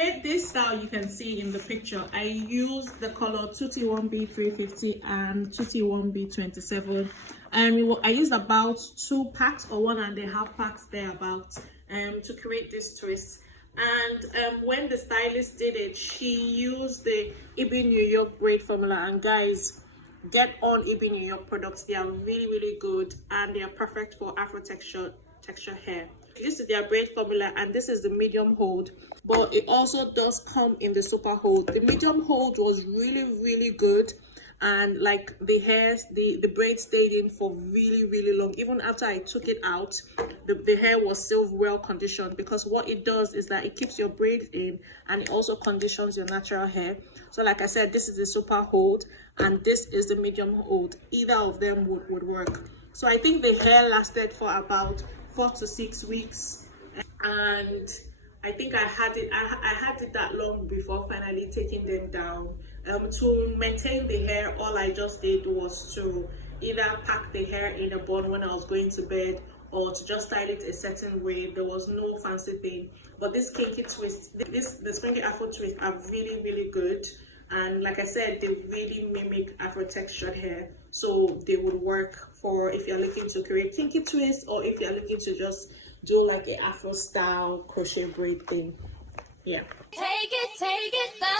create this style, you can see in the picture, I used the color 2T1B350 and 2T1B27. I used about 2 packs or 1.5 packs thereabouts to create this twist. And when the stylist did it, she used the EBIN New York braid formula. And guys, get on EBIN New York products. They are really good, and they are perfect for Afro texture hair. This is their braid formula, and this is the medium hold, but it also does come in the super hold. The medium hold was really good, and like the hairs, the braid stayed in for really long. Even after I took it out, the hair was still well conditioned, because what it does is that it keeps your braid in, and it also conditions your natural hair. So like I said, this is the super hold and this is the medium hold. Either of them would work. So I think the hair lasted for about 4 to 6 weeks, and I think I had it that long before finally taking them down. To maintain the hair, all I just did was to either pack the hair in a bun when I was going to bed, or to just style it a certain way. There was no fancy thing. But this kinky twist, the Springy Afro Twist, are really good. And like I said, they really mimic Afro textured hair, so they would work for if you're looking to create kinky twist, or if you're looking to just do like a Afro style crochet braid thing. Yeah. Take it down.